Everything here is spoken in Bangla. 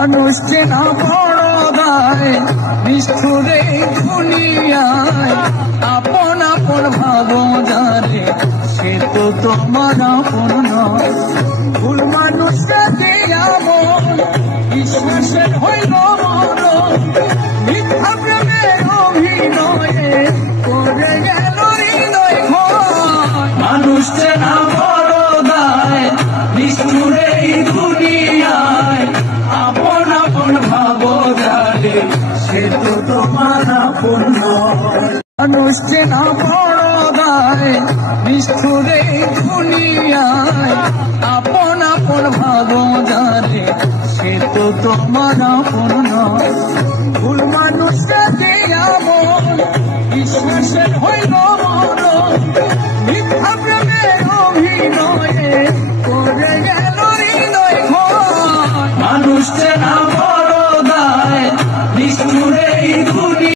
মানুষ চেনা পরদায় নিষ্ঠুরে দুনিয়ায় আপন আপন ভাবো যারে সে তো তোমার আপন নয়। ভুল মানুষকে দিয়ামন বিশ্বাসের হইল মরণ, মিথ্যা প্রেমের অভিনয়ে করে গেল হৃদয় ঘর। মানুষ চেনা পরদায় নিষ্ঠুরে দুনিয়ায় আপন আপন ভাবো যারে সে তো তোমার আপন নয়। মানুষ চেনা পরদায় নিষ্ঠুরে দুনিয়ায় আপন আপন ভাবো যারে সে তো তোমার আপন নয়। ভুল মানুষকে দিয়ামন বিশ্বাসের হইল মরণ, মিথ্যা প্রেমের অভিনয়ে করে গেল হৃদয় ঘর। মানুষ চেনা পরদায় নিষ্ঠুরে